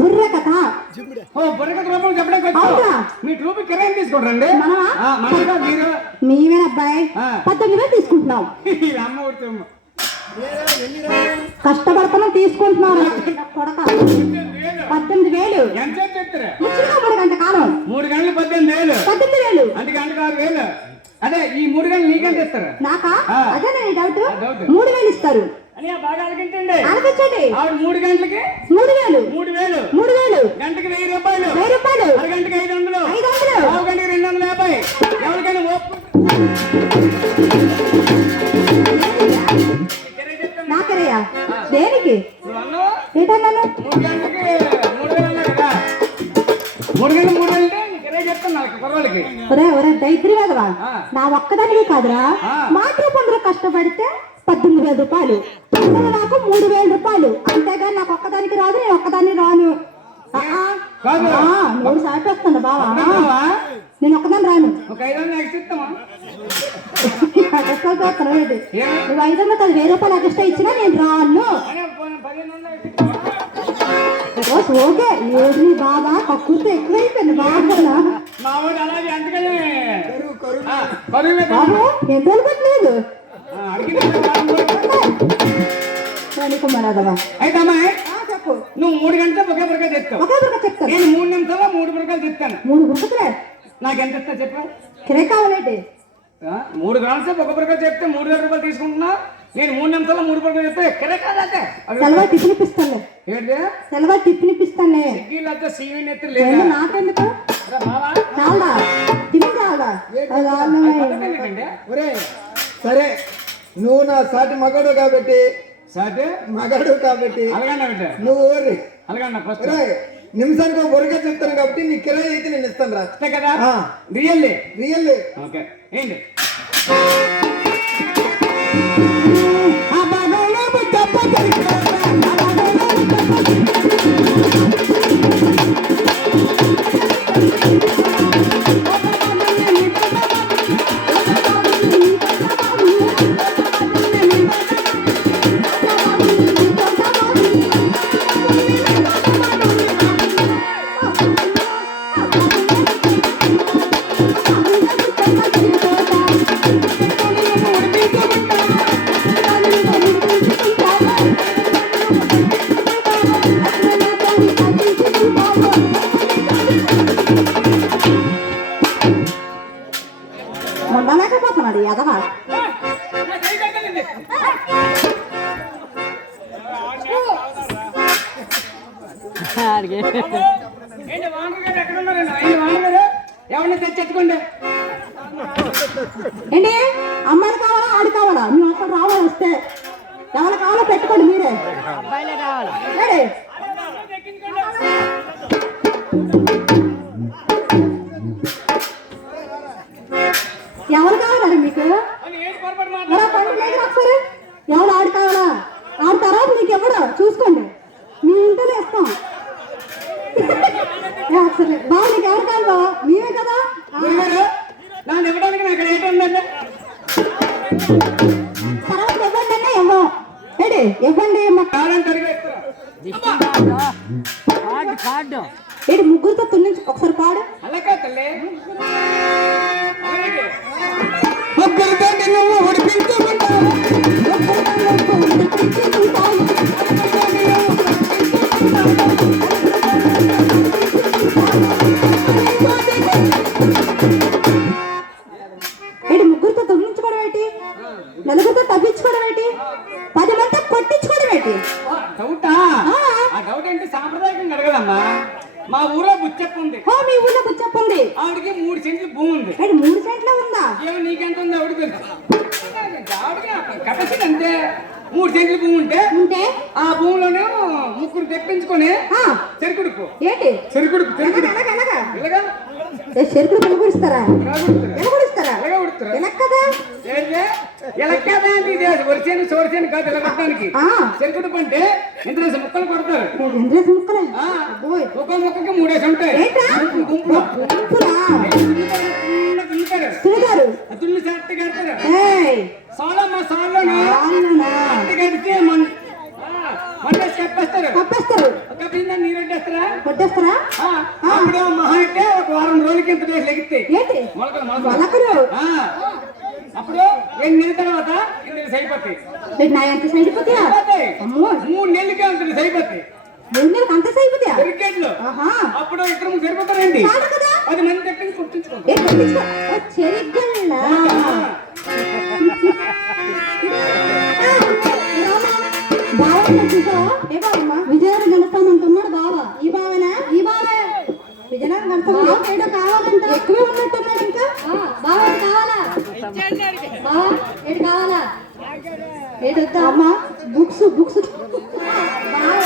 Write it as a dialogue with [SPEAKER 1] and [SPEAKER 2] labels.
[SPEAKER 1] బుర్ర కథ
[SPEAKER 2] ఓ బుర్రకథ రూపం చెప్పడానికి
[SPEAKER 1] అవునా?
[SPEAKER 2] మీ ట్రూప్ కిరాయి తీసుకుంటారండి
[SPEAKER 1] మనమా?
[SPEAKER 2] మీరు?
[SPEAKER 1] నీవే అబ్బాయి. పద్దెనిమిది వేలు తీసుకుంటున్నాం. కష్టపడుతున్నాం తీసుకుంటున్నాను కొడక. పద్దెనిమిది వేలు. మూడు గంట కాలం.
[SPEAKER 2] మూడు గంటలు పద్దెనిమిది వేలు.
[SPEAKER 1] పద్దెనిమిది వేలు.
[SPEAKER 2] అంటే గంటకు ఆరు వేలు. అదే ఈ మూడు గంటలు నీకెంత ఇస్తారు?
[SPEAKER 1] నాకా. అదే డౌట్. మూడు వేలు ఇస్తారు.
[SPEAKER 2] అని బాగా అలకించండి
[SPEAKER 1] ఆలోచించండి
[SPEAKER 2] ఆవిడ మూడు గంటలకి?
[SPEAKER 1] మూడు వేలు.
[SPEAKER 2] మూడు వేలు.
[SPEAKER 1] మూడు వేలు.
[SPEAKER 2] గంటకి వెయ్యి రూపాయలు.
[SPEAKER 1] వెయ్యి రూపాయలు.
[SPEAKER 2] అరగంటకి ఐదు వందలు.
[SPEAKER 1] ఐదు వందలు.
[SPEAKER 2] పావు గంటకి రెండు వందల యాభై. ఎవరికైనా.
[SPEAKER 1] నాకరయ్యా దేనికి? ఏంటన్నాను
[SPEAKER 2] మూడు గంటలకి మూడు వేలు కదా. మూడు గంటలు మూడు వేలు
[SPEAKER 1] ఒరే ఒరే దైత్రి. నా ఒక్కదానికి కాదురా.
[SPEAKER 2] ఆ.
[SPEAKER 1] మాటలు పొందరు కష్టపడితే పద్దెనిమిది వేల రూపాయలు. అందులో నాకు మూడు వేల రూపాయలు. అంతేగాని నాకు ఒక్కదానికి రాదు నేను ఒక్కదాన్ని రాను. మూడు సార్లు వస్తాను బావా? నేను ఒక్కదాన్ని రాను? నువ్వు ఐదు వందలు కాదు వెయ్యి రూపాయలు ఎక్స్ట్రా ఇచ్చినా నేను రాను. ఓకే ఏది బాబా కక్కుర్తి ఎక్కువైపోయింది బాగా బాబు
[SPEAKER 2] అయితే అమ్మాయి
[SPEAKER 1] చెప్పు
[SPEAKER 2] నువ్వు మూడు గంటలు ఒకే ప్రకారం చెప్తావు.
[SPEAKER 1] ఒకే చెప్తాను.
[SPEAKER 2] నేను మూడు నిమిషాల్లో మూడు ప్రకారాలు చెప్తాను.
[SPEAKER 1] మూడు బుర్రకులే
[SPEAKER 2] నాకు ఎంత ఇస్తా చెప్పు.
[SPEAKER 1] కిరే కావాలంటే?
[SPEAKER 2] ఆ, మూడు గ్రాముల సేపు ఒక ప్రకారం చెప్తే మూడు వేల రూపాయలు తీసుకుంటున్నా? నేను మూడు నిమిషాల్లో మూడు ప్రకారం చెప్తే ఎక్కడే కాదంటే
[SPEAKER 1] సెలవు టిఫిన్ ఇప్పిస్తానులే
[SPEAKER 2] ఏంటి
[SPEAKER 1] సెలవు టిఫిన్ ఇప్పిస్తానులే
[SPEAKER 2] సిగ్గీలు అయితే సీవీ నెత్తి లేదా?
[SPEAKER 1] నాకెందుకు?
[SPEAKER 2] ఏంటంటే
[SPEAKER 3] ఒరే సరే. నువ్వు నా సాటి మగాడు కాబట్టి.
[SPEAKER 2] సాటి?
[SPEAKER 3] మగాడు కాబట్టి.
[SPEAKER 2] అలాగన్నా బిడ్డ
[SPEAKER 3] నువ్వు ఓర్రి.
[SPEAKER 2] అలాగన్నా ఫస్ట్
[SPEAKER 3] ఒరే నిమిషానికి ఒక బొరగా చెప్తాను కాబట్టి నీ కిరాయి అయితే నేను ఇస్తాను రా.
[SPEAKER 2] అంతే కదా. రియల్లీ
[SPEAKER 3] రియల్
[SPEAKER 2] ఓకే ఏంటి? ఎవరిని తెచ్చెత్తుకోండి
[SPEAKER 1] ఏంటి? అమ్మాయి కావాలా? ఆడు కావాలా? నువ్వు అక్కడ రావాలి వస్తే. ఎవరు కావాలో పెట్టుకోండి మీరే. ఏడి? తర్వాత ఇవ్వండి ఇవ్వం ఏడి ఇవ్వండి మా
[SPEAKER 2] తరిగా ఇస్తారా
[SPEAKER 1] ఏడి ముగ్గురితో తున్నించి. ఒకసారి పాడు.
[SPEAKER 2] అలాగే తల్లి.
[SPEAKER 1] నలుగురితో తప్పించుకోవడం ఏంటి? పది మంది కొట్టించుకోవడం ఏంటి?
[SPEAKER 2] డౌటా?
[SPEAKER 1] ఆ.
[SPEAKER 2] డౌట్ అంటే సాంప్రదాయకంగా అడగదమ్మా మా ఊర్లో బుచ్చెప్పు ఉంది.
[SPEAKER 1] ఓ మీ ఊళ్ళో చెప్పండి
[SPEAKER 2] ఆవిడకి మూడు సెంట్లు భూమి ఉంది.
[SPEAKER 1] ఏడి మూడు సెంట్లో ఉందా?
[SPEAKER 2] ఏమో నీకెంత ఉంది ఆవిడ కెపాసిటీ అంతే. మూడు సెంట్లు భూమి ఉంటే
[SPEAKER 1] ఉంటే?
[SPEAKER 2] ఆ భూమిలోనే ముగ్గురు తెప్పించుకొని చెరుకుడుకు.
[SPEAKER 1] ఏంటి?
[SPEAKER 2] చెరుకుడుకు చెరుకుడు
[SPEAKER 1] ఎలాగ?
[SPEAKER 2] ఇలాగా
[SPEAKER 1] ఏ చెరుకులు పిలుగుడిస్తారా
[SPEAKER 2] ఇలా కొడుతురా
[SPEAKER 1] పిలుగుడిస్తారా
[SPEAKER 2] ఇలాగా కొడుతురా
[SPEAKER 1] ఎలా కదా
[SPEAKER 2] ఏంటి? ఇలా కదా అంటే ఇది వరిచేను సోరిచేను కాదు
[SPEAKER 1] ఆ.
[SPEAKER 2] చెరుకుడుకు అంటే ఇంత ముక్కలు కొడతారు.
[SPEAKER 1] ముక్కలే.
[SPEAKER 2] ఒక్కో మొక్కకి మూడేసి ఉంటాయి. గుంపులో.
[SPEAKER 1] తిరుగుతారు
[SPEAKER 2] దున్ని చెట్టు కడతారు. సాలమ్మ చెట్టు కడితే మన మండేసి కప్పేస్తారు.
[SPEAKER 1] కప్పేస్తారు.
[SPEAKER 2] కప్పిందా నీరంటే కొట్టేస్తారా? అప్పుడు మహా అంటే ఒక రోజులకి ఇంత మొలకలు మొలకలు. ఆ, అప్పుడు ఎన్ని నెలల తర్వాత? సరిపోతాయి.
[SPEAKER 1] ఏంటి నా ఎంత సైడిపోతాయా
[SPEAKER 2] సరిపోతాయి.
[SPEAKER 1] అమ్మో.
[SPEAKER 2] మూడు నెలలకి అంత సరిపోతాయి.
[SPEAKER 1] మూడు నెలలకు అంత సైపోతాయా
[SPEAKER 2] క్రికెట్లు.
[SPEAKER 1] ఆహా.
[SPEAKER 2] అప్పుడు ఇద్దరు ముగ్గురు సరిపోతారండి.
[SPEAKER 1] కాదు కదా.
[SPEAKER 2] పది మంది తెప్పించి
[SPEAKER 1] అనుకుంటున్నా ఏదో కావాలంట. ఎక్కువ ఉన్నట్టున్నారు ఇంకా? బావా ఏడు కావాలా? బావా ఏదొద్దా అమ్మా బుక్స్ బుక్స్ బావా